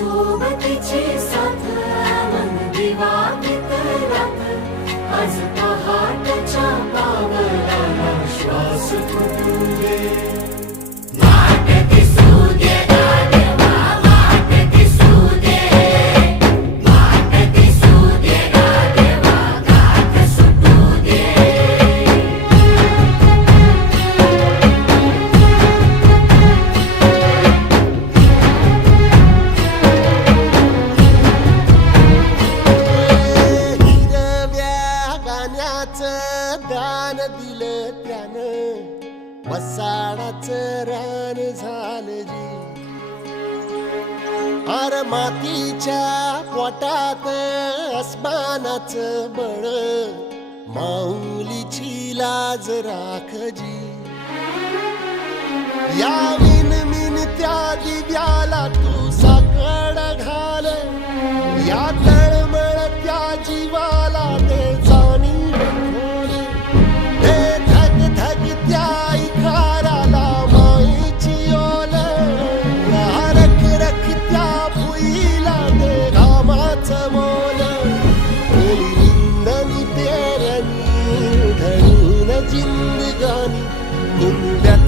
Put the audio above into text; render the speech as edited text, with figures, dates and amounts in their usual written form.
सोबतीची साथ मन दिवाळीत रात आज पहाटच्या पावलाला श्वास फुटू दे वाट दिसू दे गाढवा वाट दिसू दे वाट दिसू दे गाढवा गाठ सुटू दे दान दिलं त्यानं वसाडाचं रान झालं जी अर मातीच्या पोटात अस्मानाचं बळ माऊलीची लाज राखजी या विन त्या दिव्याला तू साकड घाल या तळमळ त्या जीवाला ते जाणीव जिंदगानी कुंब्यात